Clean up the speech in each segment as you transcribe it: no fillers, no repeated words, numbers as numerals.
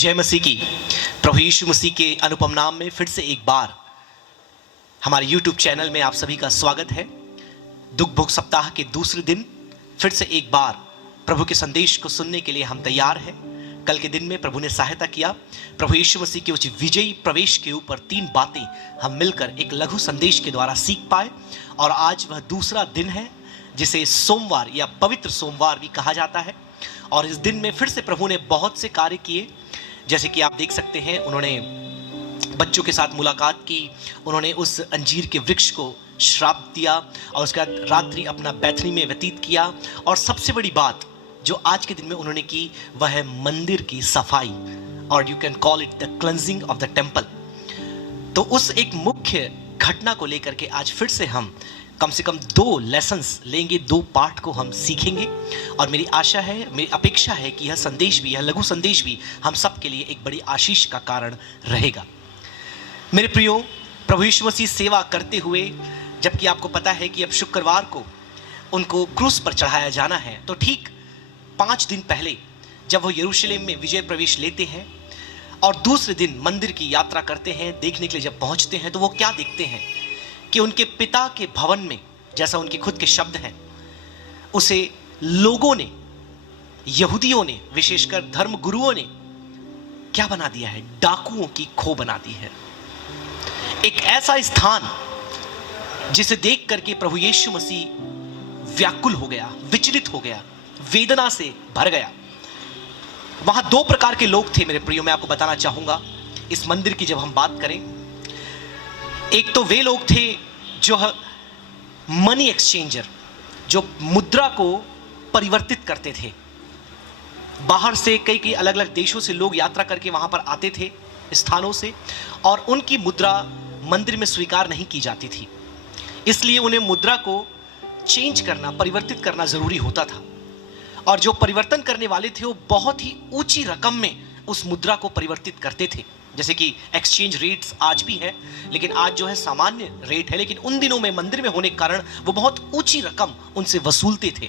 जय मसीह की। प्रभु यीशु मसीह के अनुपम नाम में फिर से एक बार हमारे YouTube चैनल में आप सभी का स्वागत है। दुख भोग सप्ताह के दूसरे दिन फिर से एक बार प्रभु के संदेश को सुनने के लिए हम तैयार हैं। कल के दिन में प्रभु ने सहायता किया। प्रभु यीशु मसीह के उस विजयी प्रवेश के ऊपर 3 बातें हम मिलकर एक लघु संदेश के द्वारा सीख पाए, और आज वह दूसरा दिन है जिसे सोमवार या पवित्र सोमवार भी कहा जाता है। और इस दिन में फिर से प्रभु ने बहुत से कार्य किए, जैसे कि आप देख सकते हैं उन्होंने बच्चों के साथ मुलाकात की, उन्होंने उस अंजीर के वृक्ष को श्राप दिया और उसके बाद रात्रि अपना बैथनी में व्यतीत किया, और सबसे बड़ी बात जो आज के दिन में उन्होंने की वह है मंदिर की सफाई, और you can call it the cleansing of the temple. तो उस एक मुख्य घटना को लेकर के आज फिर से हम कम से कम 2 लेसन्स लेंगे, 2 पाठ को हम सीखेंगे, और मेरी आशा है, मेरी अपेक्षा है कि यह संदेश भी, यह लघु संदेश भी हम सब के लिए एक बड़ी आशीष का कारण रहेगा। मेरे प्रियो, प्रभु यीशु मसीह सेवा करते हुए, जबकि आपको पता है कि अब शुक्रवार को उनको क्रूस पर चढ़ाया जाना है, तो ठीक 5 दिन पहले जब वो यरूशलेम में विजय प्रवेश लेते हैं और दूसरे दिन मंदिर की यात्रा करते हैं, देखने के लिए जब पहुंचते हैं तो वो क्या देखते हैं कि उनके पिता के भवन में, जैसा उनके खुद के शब्द हैं, उसे लोगों ने, यहूदियों ने, विशेषकर धर्म गुरुओं ने क्या बना दिया है? डाकुओं की खो बना दी है। एक ऐसा स्थान जिसे देख करके प्रभु यीशु मसीह व्याकुल हो गया, विचलित हो गया, वेदना से भर गया। वहां 2 प्रकार के लोग थे मेरे प्रियो, मैं आपको बताना चाहूंगा इस मंदिर की जब हम बात करें। एक तो वे लोग थे जो मनी एक्सचेंजर, जो मुद्रा को परिवर्तित करते थे। बाहर से कई अलग अलग देशों से लोग यात्रा करके वहां पर आते थे स्थानों से, और उनकी मुद्रा मंदिर में स्वीकार नहीं की जाती थी, इसलिए उन्हें मुद्रा को चेंज करना, परिवर्तित करना जरूरी होता था। और जो परिवर्तन करने वाले थे वो बहुत ही ऊंची रकम में उस मुद्रा को परिवर्तित करते थे, जैसे कि एक्सचेंज रेट्स आज भी है, लेकिन आज जो है सामान्य रेट है, लेकिन उन दिनों में मंदिर में होने के कारण वो बहुत ऊंची रकम उनसे वसूलते थे।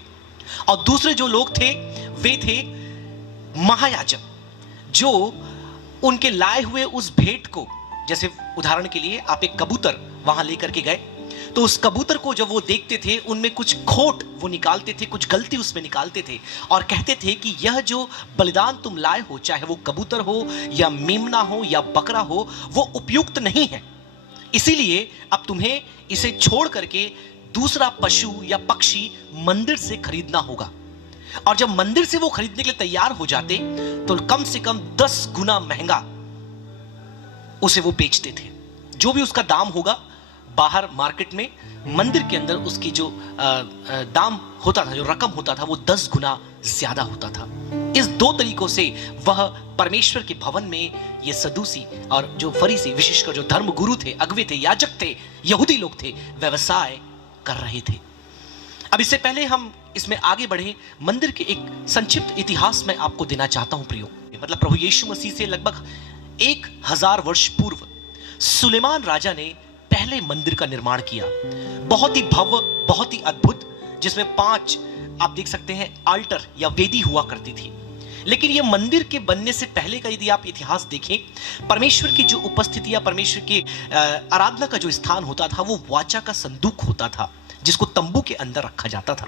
और दूसरे जो लोग थे वे थे महायाजक, जो उनके लाए हुए उस भेंट को, जैसे उदाहरण के लिए आप एक कबूतर वहां लेकर के गए, तो उस कबूतर को जब वो देखते थे उनमें कुछ खोट वो निकालते थे, कुछ गलती उसमें निकालते थे, और कहते थे कि यह जो बलिदान तुम लाए हो, चाहे वो कबूतर हो या मेमना हो या बकरा हो, वो उपयुक्त नहीं है, इसीलिए अब तुम्हें इसे छोड़ करके दूसरा पशु या पक्षी मंदिर से खरीदना होगा। और जब मंदिर से वो खरीदने के लिए तैयार हो जाते तो कम से कम 10 गुना महंगा उसे वो बेचते थे। जो भी उसका दाम होगा बाहर मार्केट में, मंदिर के अंदर उसकी जो दाम होता था, जो रकम होता था, वो 10 गुना ज्यादा होता था। इस 2 तरीकों से वह परमेश्वर के भवन में ये सदूसी और जो फरीसी, विशेषकर जो धर्म गुरु थे, अगुवे थे, याजक थे, यहूदी लोग थे, व्यवसाय कर रहे थे। अब इससे पहले हम इसमें आगे बढ़े, मंदिर के एक संक्षिप्त इतिहास में आपको देना चाहता हूं प्रियो। मतलब प्रभु यीशु मसीह से लगभग 1000 वर्ष पूर्व सुलेमान राजा ने पहले मंदिर का निर्माण किया, बहुत ही भव्य, बहुत ही अद्भुत, जिसमें 5 आप देख सकते हैं आल्टर या वेदी हुआ करती थी। लेकिन यह मंदिर के बनने से पहले का यदि आप इतिहास देखें, परमेश्वर की जो उपस्थिति या परमेश्वर के आराधना का जो स्थान होता था वो वाचा का संदूक होता था, जिसको तंबू के अंदर रखा जाता था।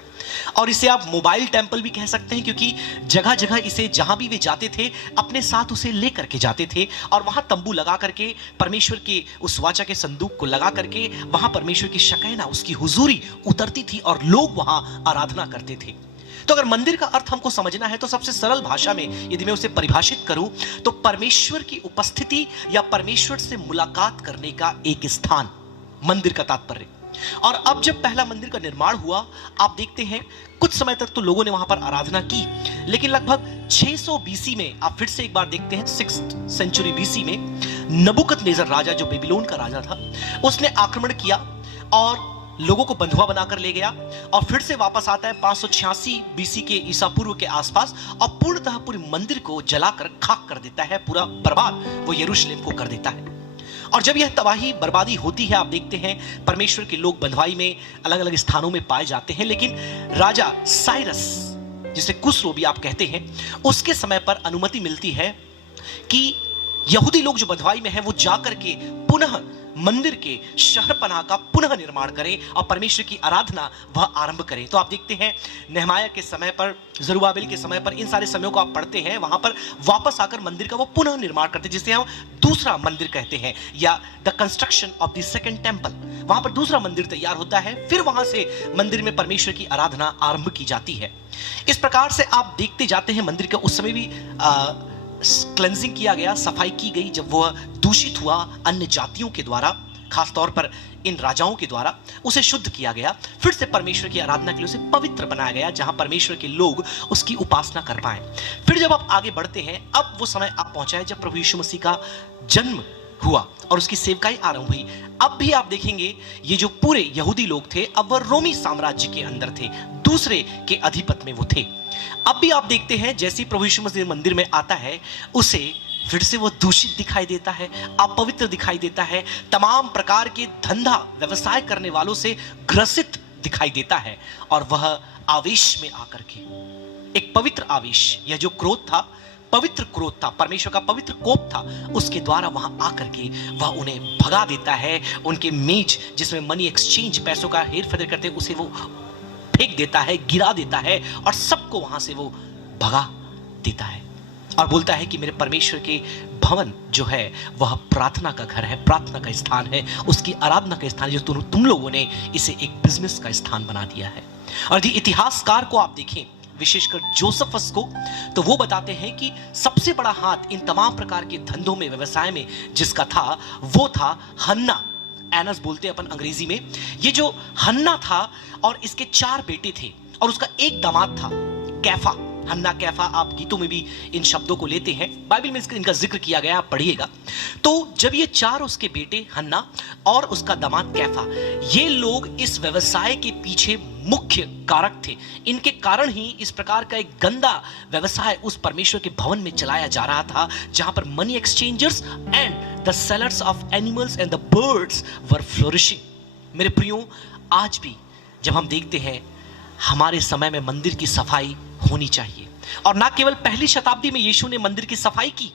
और इसे आप मोबाइल टेंपल भी कह सकते हैं, क्योंकि जगह जगह इसे, जहां भी वे जाते थे, अपने साथ उसे ले करके जाते थे, और वहां तंबू लगा करके परमेश्वर के उस वाचा के संदूक को लगा करके वहां परमेश्वर की शकैना, उसकी हुजूरी उतरती थी और लोग वहां आराधना करते थे। तो अगर मंदिर का अर्थ हमको समझना है तो सबसे सरल भाषा में यदि मैं उसे परिभाषित करूं तो परमेश्वर की उपस्थिति या परमेश्वर से मुलाकात करने का एक स्थान, मंदिर का तात्पर्य। और अब जब पहला मंदिर का निर्माण हुआ, आप देखते हैं कुछ समय तक तो लोगों ने वहां पर आराधना की, लेकिन लगभग 600 बीसी में, आप फिर से एक बार देखते हैं 6th सेंचुरी बीसी में, नबूकदनेस्सर राजा, जो बेबीलोन का राजा था, उसने आक्रमण किया और लोगों को बंधुआ बनाकर ले गया, और फिर से वापस आता है 586 बीसी के ईसा पूर्व के आसपास, और पूर्णतः पूरे मंदिर को जलाकर खाक कर देता है, पूरा बर्बाद वो यरूशलेम को कर देता है। और जब यह तबाही बर्बादी होती है, आप देखते हैं परमेश्वर के लोग बंधुआई में अलग अलग स्थानों में पाए जाते हैं, लेकिन राजा साइरस, जिसे कुसरो भी आप कहते हैं, उसके समय पर अनुमति मिलती है कि यहूदी लोग जो बंधुआई में हैं वो जाकर के पुनः मंदिर के शहरपनाह का पुनः निर्माण करें और परमेश्वर की आराधना वह आरंभ करें। तो आप देखते हैं नेहमाया के समय पर, जरुब्बाबिल के समय पर, इन सारे समयों को आप पढ़ते हैं, वहां पर वापस आकर मंदिर का वो पुनः निर्माण करते हैं, जिसे हम दूसरा मंदिर कहते हैं, या the construction of the second temple. वहां पर दूसरा मंदिर तैयार होता है, फिर वहां से मंदिर में परमेश्वर की आराधना आरंभ की जाती है। इस प्रकार से आप देखते जाते हैं मंदिर का उस समय भी क्लेंजिंग किया गया, सफाई की गई। जब वह दूषित हुआ अन्य जातियों के द्वारा, खासतौर पर इन राजाओं के द्वारा, उसे शुद्ध किया गया। फिर से परमेश्वर की आराधना के लिए उसे पवित्र बनाया गया, जहां परमेश्वर के लोग उसकी उपासना कर पाए। फिर जब आप आगे बढ़ते हैं, अब वो समय आप पहुंचा है जब प्रभु यीशु मसीह का जन्म हुआ और उसकी सेवकाई आरंभ हुई। अब भी आप देखेंगे ये जो पूरे यहूदी लोग थे, अब वह रोमी साम्राज्य के अंदर थे, दूसरे के अधिपत्य में वो थे। अब भी आप देखते हैं जैसे ही प्रभु यीशु मसीह मंदिर में आता है, उसे फिर से वो दूषित दिखाई देता है, अपवित्र दिखाई देता है, तमाम प्रकार के धंधा व्यवसाय करने वालों से ग्रसित दिखाई देता है, और वह आवेश में आकर के, एक पवित्र आवेश, यह जो क्रोध था, पवित्र क्रोध था, परमेश्वर का पवित्र कोप था, उसके द्वारा वहां आकर के वह उन्हें भगा देता है। उनके मेज जिसमें मनी एक्सचेंज, पैसों का हेर फेर करते, उसे वो फेंक देता है, गिरा देता है, और सबको वहां से वो भगा देता है और बोलता है कि मेरे परमेश्वर के भवन जो है वह प्रार्थना का घर है, प्रार्थना का स्थान है, उसकी आराधना का स्थान है, जो तुम लोगों ने इसे एक बिजनेस का स्थान बना दिया है। और यदि इतिहासकार को आप देखें, विशेषकर जोसेफस को, तो वो बताते हैं कि सबसे बड़ा हाथ इन तमाम प्रकार के धंधों में, व्यवसाय में जिसका था, वो था हन्ना। एनस बोलते हैं अपन अंग्रेजी में। ये जो हन्ना था, और इसके 4 बेटे थे, और उसका एक दामाद था कैफा। हन्ना कैफा, आप गीतों में भी इन शब्दों को लेते हैं, बाइबल में इनका जिक्र किया गया, आप पढ़िएगा। तो जब ये 4 उसके बेटे हन्ना और उसका दामाद कैफा, ये लोग इस व्यवसाय के पीछे मुख्य कारक थे। इनके कारण ही इस प्रकार का एक गंदा व्यवसाय उस परमेश्वर के भवन में चलाया जा रहा था, जहां पर money exchangers and the sellers of animals and the birds were flourishing. मेरे प्रियो, आज भी जब हम देखते हैं, हमारे समय में मंदिर की सफाई होनी चाहिए, और ना केवल पहली शताब्दी में यीशु ने मंदिर की सफाई की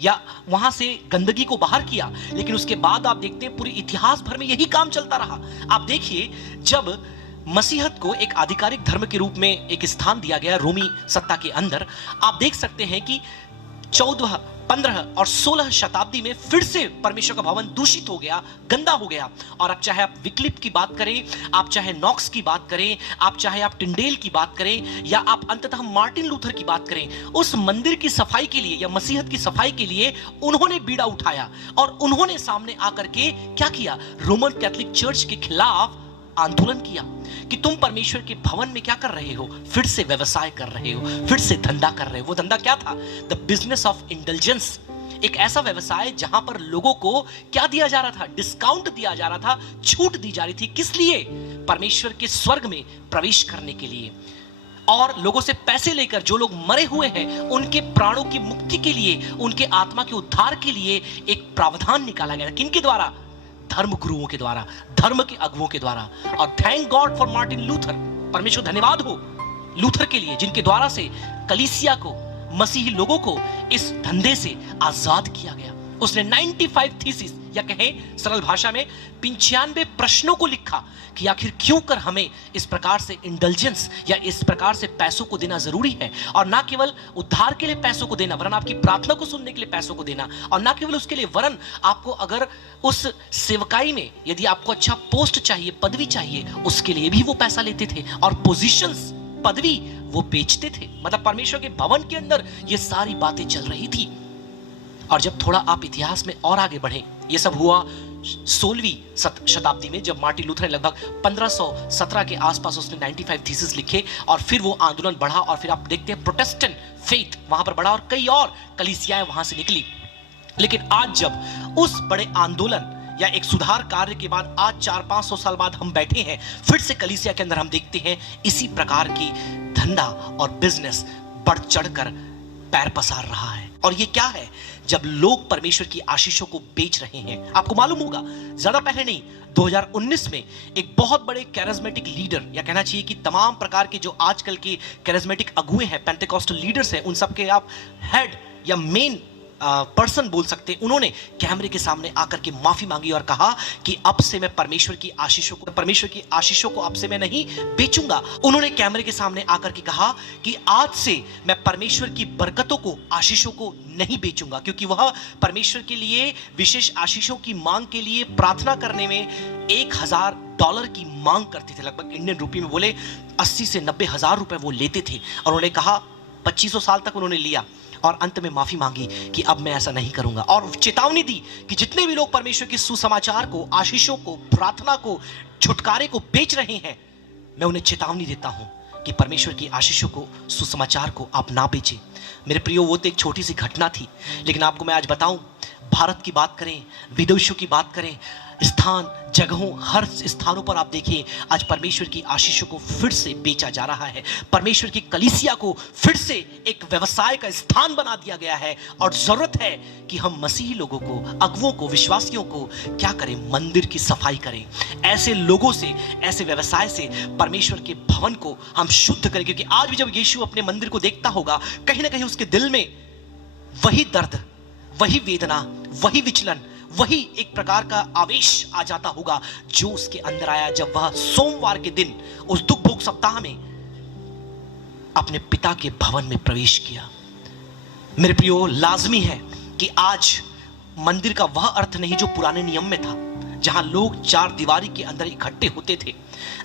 या वहां से गंदगी को बाहर किया, लेकिन उसके बाद आप देखते हैं पूरे इतिहास भर में यही काम चलता रहा। आप देखिए, जब मसीहत को एक आधिकारिक धर्म के रूप में एक स्थान दिया गया रोमी सत्ता के अंदर, आप देख सकते हैं कि 14, 15 और 16 शताब्दी में फिर से परमेश्वर का भवन दूषित हो गया, गंदा हो गया। और अब चाहे आप विक्लिप की बात करें, आप चाहे नॉक्स की बात करें, आप चाहे आप टिंडेल की बात करें, या आप अंततः मार्टिन लूथर की बात करें, उस मंदिर की सफाई के लिए या मसीहत की सफाई के लिए उन्होंने बीड़ा उठाया, और उन्होंने सामने आकर के क्या किया, रोमन कैथोलिक चर्च के खिलाफ आंदोलन किया कि तुम परमेश्वर के भवन में क्या कर रहे हो, फिर से व्यवसाय कर रहे हो, फिर से धंधा कर रहे हो। वो धंधा क्या था? The business of indulgence. एक ऐसा व्यवसाय जहां पर लोगों को क्या दिया जा रहा था? डिस्काउंट दिया जा रहा था, छूट दी जा रही थी। किस लिए? परमेश्वर के स्वर्ग में प्रवेश करने के लिए, और लोगों से पैसे लेकर जो लोग मरे हुए हैं उनके प्राणों की मुक्ति के लिए, उनके आत्मा के उद्धार के लिए एक प्रावधान निकाला गया। किनके द्वारा? धर्म गुरुओं के द्वारा, धर्म के अगुओं के द्वारा। और thank God for Martin Luther, परमेश्वर धन्यवाद हो लूथर के लिए, जिनके द्वारा से कलीसिया को, मसीही लोगों को इस धंधे से आजाद किया गया। उसने 95 थीसिस, या कहें सरल भाषा में 95 प्रश्नों को लिखा कि आखिर क्यों कर हमें इस प्रकार से इंडल्जेंस या इस प्रकार से पैसों को देना जरूरी है, और ना केवल उद्धार के लिए पैसों को देना, वरन आपकी प्रार्थना को सुनने के लिए पैसों को देना, और ना केवल उसके लिए, वरन आपको अगर उस सेवकाई में यदि आपको अच्छा पोस्ट चाहिए, पदवी चाहिए, उसके लिए भी वो पैसा लेते थे, और पोजीशंस, पदवी वो बेचते थे। मतलब परमेश्वर के भवन के अंदर ये सारी बातें चल रही थी। और जब थोड़ा आप इतिहास में और आगे बढ़े, ये सब हुआ 16वीं शताब्दी में, जब मार्टिन लूथर ने लगभग 1517 के आसपास उसने 95 थीसिस लिखे, और फिर वो आंदोलन बढ़ा, और फिर आप देखते हैं प्रोटेस्टेंट फेथ वहां पर बढ़ा, और कई और कलीसियाएं वहां से निकली। लेकिन आज जब उस बड़े आंदोलन या एक सुधार कार्य के बाद आज 400-500 साल बाद हम बैठे हैं, फिर से कलीसिया के अंदर हम देखते हैं इसी प्रकार की धंधा और बिजनेस बढ़ चढ़कर पैर पसार रहा है। और ये क्या है? जब लोग परमेश्वर की आशीषों को बेच रहे हैं। आपको मालूम होगा, ज्यादा पहले नहीं, 2019 में एक बहुत बड़े कैरिज्मेटिक लीडर, या कहना चाहिए कि तमाम प्रकार के जो आजकल के कैरिज्मेटिक अगुए हैं, पेंटेकोस्टल लीडर्स हैं, उन सब के आप हेड या मेन पर्सन बोल सकते हैं, उन्होंने कैमरे के सामने आकर के माफी मांगी और कहा कि अब से मैं परमेश्वर की आशीषों को अब से मैं नहीं बेचूंगा। उन्होंने कैमरे के सामने आकर के कहा कि आज से मैं परमेश्वर की बरकतों को, आशीषों को नहीं बेचूंगा, क्योंकि वह परमेश्वर के लिए विशेष आशीषों की मांग के लिए प्रार्थना करने में $1000 की मांग करते थे। लगभग इंडियन रुपये में बोले 80 से 90 हजार रुपए वो लेते थे। और उन्होंने कहा 2500 साल तक उन्होंने लिया और अंत में माफी मांगी कि अब मैं ऐसा नहीं करूंगा, और चेतावनी दी कि जितने भी लोग परमेश्वर के सुसमाचार को, आशीषों को, प्रार्थना को, छुटकारे को बेच रहे हैं, मैं उन्हें चेतावनी देता हूं कि परमेश्वर की आशीषों को, सुसमाचार को आप ना बेचें। मेरे प्रियो, वो तो एक छोटी सी घटना थी, लेकिन आपको मैं आज बताऊं, भारत की बात करें, विदेशों की बात करें, स्थान, जगहों, हर स्थानों पर आप देखिए आज परमेश्वर की आशीषों को फिर से बेचा जा रहा है। परमेश्वर की कलीसिया को फिर से एक व्यवसाय का स्थान बना दिया गया है। और जरूरत है कि हम मसीही लोगों को, अगुवों को, विश्वासियों को क्या करें? मंदिर की सफाई करें। ऐसे लोगों से, ऐसे व्यवसाय से परमेश्वर के भवन को हम शुद्ध करें, क्योंकि आज भी जब यीशु अपने मंदिर को देखता होगा, कहीं ना कहीं उसके दिल में वही दर्द, वही वेदना, वही विचलन, वही एक प्रकार का आवेश आ जाता होगा जो उसके अंदर आया जब वह सोमवार के दिन उस दुख भोग सप्ताह में अपने पिता के भवन में प्रवेश किया। मेरे प्रियो, लाजमी है कि आज मंदिर का वह अर्थ नहीं जो पुराने नियम में था, जहां लोग चार दीवारी के अंदर इकट्ठे होते थे।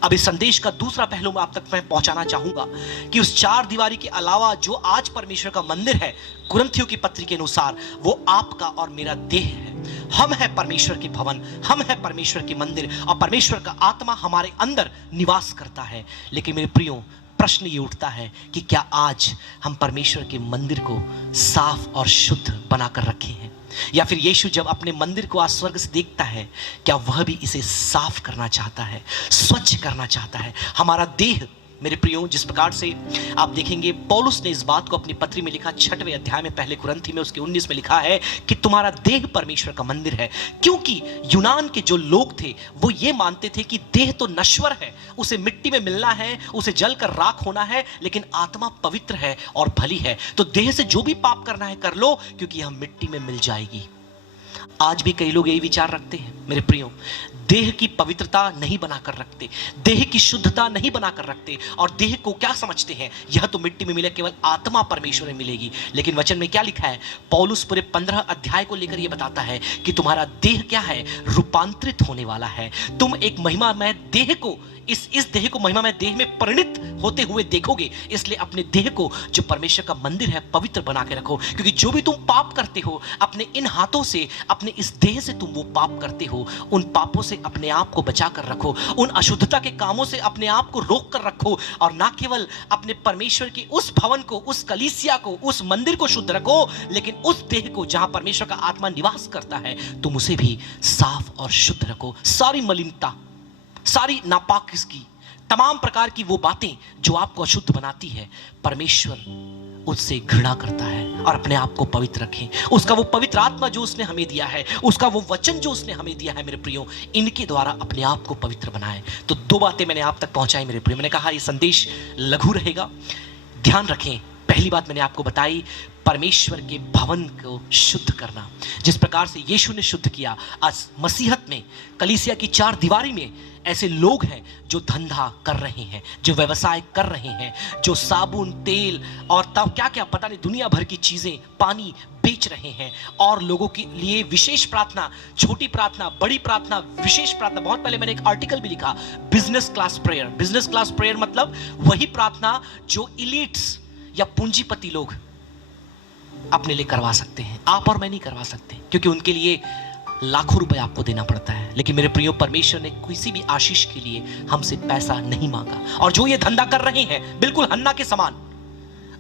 अब इस संदेश का दूसरा पहलू मैं आप तक मैं पहुंचाना चाहूंगा कि उस चार दीवारी के अलावा जो आज परमेश्वर का मंदिर है, कुरिन्थियों की पत्री के अनुसार वो आपका और मेरा देह है। हम है परमेश्वर के भवन, हम है परमेश्वर के मंदिर, और परमेश्वर का आत्मा हमारे अंदर निवास करता है। लेकिन मेरे प्रियो, प्रश्न ये उठता है कि क्या आज हम परमेश्वर के मंदिर को साफ और शुद्ध बनाकर रखे हैं? या फिर यीशु जब अपने मंदिर को आज स्वर्ग से देखता है, क्या वह भी इसे साफ करना चाहता है, स्वच्छ करना चाहता है? हमारा देह, मेरे प्रियो, जिस प्रकार से आप देखेंगे पौलुस ने इस बात को अपनी पत्री में लिखा, 6वें अध्याय में, पहले कुरिन्थी में उसके 19 में लिखा है कि तुम्हारा देह परमेश्वर का मंदिर है। क्योंकि यूनान के जो लोग थे वो ये मानते थे कि देह तो नश्वर है, उसे मिट्टी में मिलना है, उसे जलकर राख होना है, लेकिन आत्मा पवित्र है और भली है। तो देह से जो भी पाप करना है कर लो, क्योंकि यह मिट्टी में मिल जाएगी। आज भी कई लोग यही विचार रखते हैं मेरे प्रियो, देह की पवित्रता नहीं बनाकर रखते, देह की शुद्धता नहीं बनाकर रखते, और देह को क्या समझते हैं? यह तो मिट्टी में मिले, केवल आत्मा परमेश्वर में मिलेगी। लेकिन वचन में क्या लिखा है? पौलुस पूरे 15 अध्याय को लेकर यह बताता है कि तुम्हारा देह क्या है? रूपांतरित होने वाला है। तुम एक महिमामय देह को, इस देह को महिमामय देह में परिणित होते हुए देखोगे। इसलिए अपने देह को, जो परमेश्वर का मंदिर है, पवित्र बना के रखो, क्योंकि जो भी तुम पाप करते हो अपने इन हाथों से, अपने इस देह से तुम वो पाप करते हो, उन पापों से अपने आप को बचा कर रखो, उन अशुद्धता के कामों से अपने आप को रोक कर रखो, और ना केवल अपने परमेश्वर के उस भवन को, उस कलीसिया को, उस मंदिर को शुद्ध रखो, लेकिन उस देह को जहां परमेश्वर का आत्मा निवास करता है, तुम उसे भी साफ और शुद्ध रखो। सारी मलिनता, सारी नापाकी, तमाम प्रकार की वो बातें जो आपको अशुद्ध बनाती है, परमेश्वर उससे घृणा करता है। और अपने आप को पवित्र रखें। उसका वो पवित्र आत्मा जो उसने हमें दिया है, उसका वो वचन जो उसने हमें दिया है, मेरे प्रियो, इनके द्वारा अपने आप को पवित्र बनाएं। तो दो बातें मैंने आप तक पहुंचाई मेरे प्रियो। मैंने कहा ये संदेश लघु रहेगा, ध्यान रखें। पहली बात मैंने आपको बताई, परमेश्वर के भवन को शुद्ध करना। जिस प्रकार से यीशु ने शुद्ध किया, आज मसीहत में, कलीसिया की चार दीवारी में ऐसे लोग हैं जो धंधा कर रहे हैं, जो व्यवसाय कर रहे हैं, जो साबुन, तेल और तब क्या क्या पता नहीं दुनिया भर की चीजें, पानी बेच रहे हैं, और लोगों के लिए विशेष प्रार्थना, छोटी प्रार्थना, बड़ी प्रार्थना, विशेष प्रार्थना। बहुत पहले मैंने एक आर्टिकल भी लिखा, business class prayer. Business class prayer मतलब वही प्रार्थना जो इलीट्स या पूंजीपति लोग अपने लिए करवा सकते हैं, आप और मैं नहीं करवा सकते, क्योंकि उनके लिए लाखों रुपए आपको देना पड़ता है। लेकिन मेरे प्रियो, परमेश्वर ने किसी भी आशीष के लिए हमसे पैसा नहीं मांगा। और जो ये धंधा कर रहे हैं, बिल्कुल हन्ना के समान,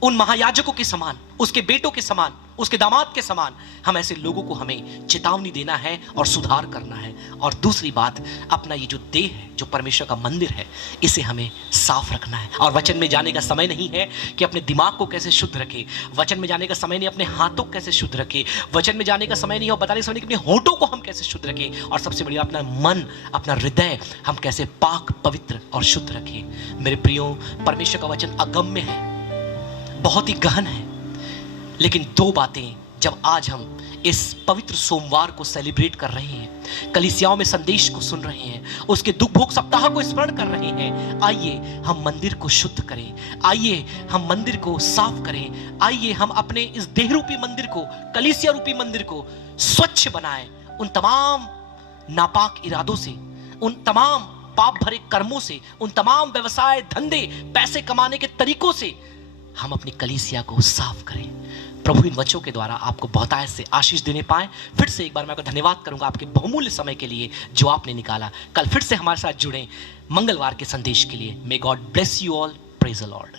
उन महायाजकों के समान, उसके बेटों के समान, उसके दामाद के समान, हम ऐसे लोगों को हमें चेतावनी देना है और सुधार करना है। और दूसरी बात, अपना ये जो देह है, जो परमेश्वर का मंदिर है, इसे हमें साफ रखना है। और वचन में जाने का समय नहीं है कि अपने दिमाग को कैसे शुद्ध रखे, वचन में जाने का समय नहीं अपने हाथों को कैसे शुद्ध रखे, वचन में जाने का समय नहीं और बताने का समय नहीं कि अपने होठों को हम कैसे शुद्ध रखें, और सबसे बढ़िया अपना मन, अपना हृदय हम कैसे पाक, पवित्र और शुद्ध रखें। मेरे प्रियो, परमेश्वर का वचन अगम्य है, बहुत ही गहन है, लेकिन दो बातें जब आज हम इस पवित्र सोमवार को सेलिब्रेट कर रहे हैं, कलीसियाओं में संदेश को सुन रहे हैं, उसके दुख भोग सप्ताह को स्मरण कर रहे हैं, आइए हम मंदिर को शुद्ध करें, आइए हम मंदिर को साफ करें, आइए हम अपने इस देह रूपी मंदिर को, कलीसिया रूपी मंदिर को स्वच्छ बनाएं। उन तमाम नापाक इरादों से, उन तमाम पाप भरे कर्मों से, उन तमाम व्यवसाय, धंधे, पैसे कमाने के तरीकों से हम अपनी कलीसिया को साफ करें। प्रभु इन वचनों के द्वारा आपको बहुतायत से आशीष देने पाए। फिर से एक बार मैं आपका धन्यवाद करूंगा आपके बहुमूल्य समय के लिए जो आपने निकाला। कल फिर से हमारे साथ जुड़े मंगलवार के संदेश के लिए। May God bless you all. Praise the Lord.